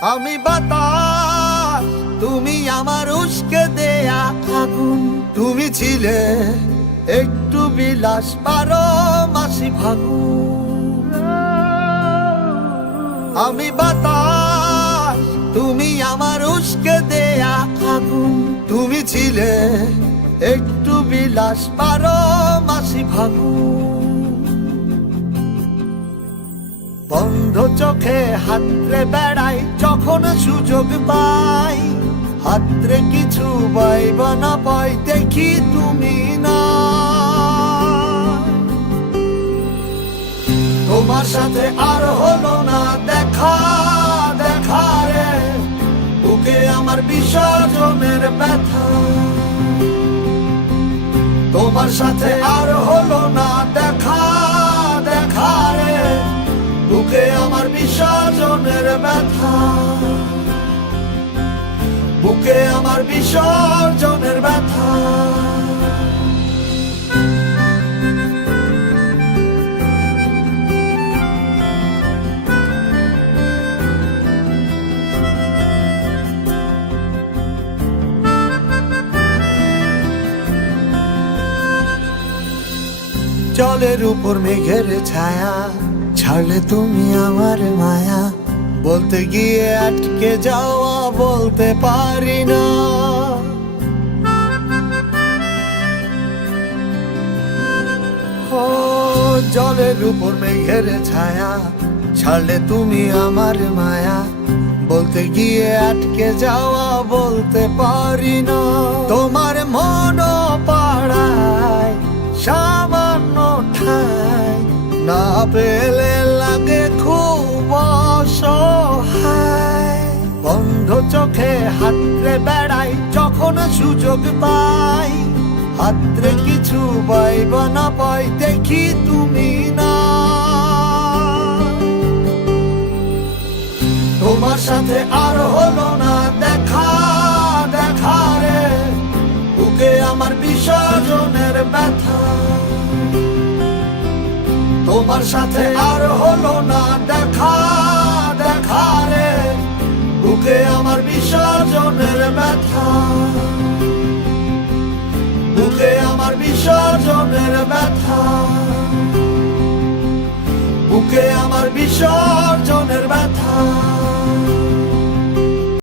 আমি বাতাস, তুমি আমার উস্কে দেয়া আগুন। তুমি ছিলে একটু বিলাস, 12 মাসি ফাগুন। আমি বাতাস, তুমি আমার উস্কে দেয়া আগুন। তুমি ছিলে একটু বিলাস, 12 মাসি ফাগুন। বন্ধ চোখে হাতরে বেড়াই যখন সুযোগ পাই, হাতরে কিছু পাইব না পাই, দেখি তুমি না। তোমার সাথে আর হলো না দেখা, দেখা রে বুকে আমার বিসর্জনের ব্যথা। তোমার সাথে আর হলো না দেখা, দেখা রে বুকে আমার বিসর্জনের ব্যথা। বুকে আমার বিসর্জনের ব্যথা। জলের উপর মেঘের ছায়া, ছাড়লে তুমি আমার মায়া। বলতে গিয়ে আটকে যাওয়া, বলতে পারি না। ও জলের উপর মেঘের ছায়া, ছাড়লে তুমি আমার মায়া। বলতে গিয়ে আটকে যাওয়া, বলতে পারি না। তোমার মন পাড়ায় সামান্য ঠাই, না পেলে লাগে খুব অসহায়। বন্ধ চোখে হাতরে বেড়াই যখন সুযোগ পাই, হাতরে কিছু পাইব না পাই, দেখি তুমি না। তোমার সাথে আর হলো না দেখা, দেখা রে বুকে আমার বিসর্জনের ব্যথা। তোমার সাথে আর হলো না দেখা, দেখা রে বুকে আমার বিসর্জনের ব্যথা। বুকে আমার বিসর্জনের ব্যথা। বুকে আমার বিসর্জনের ব্যথা।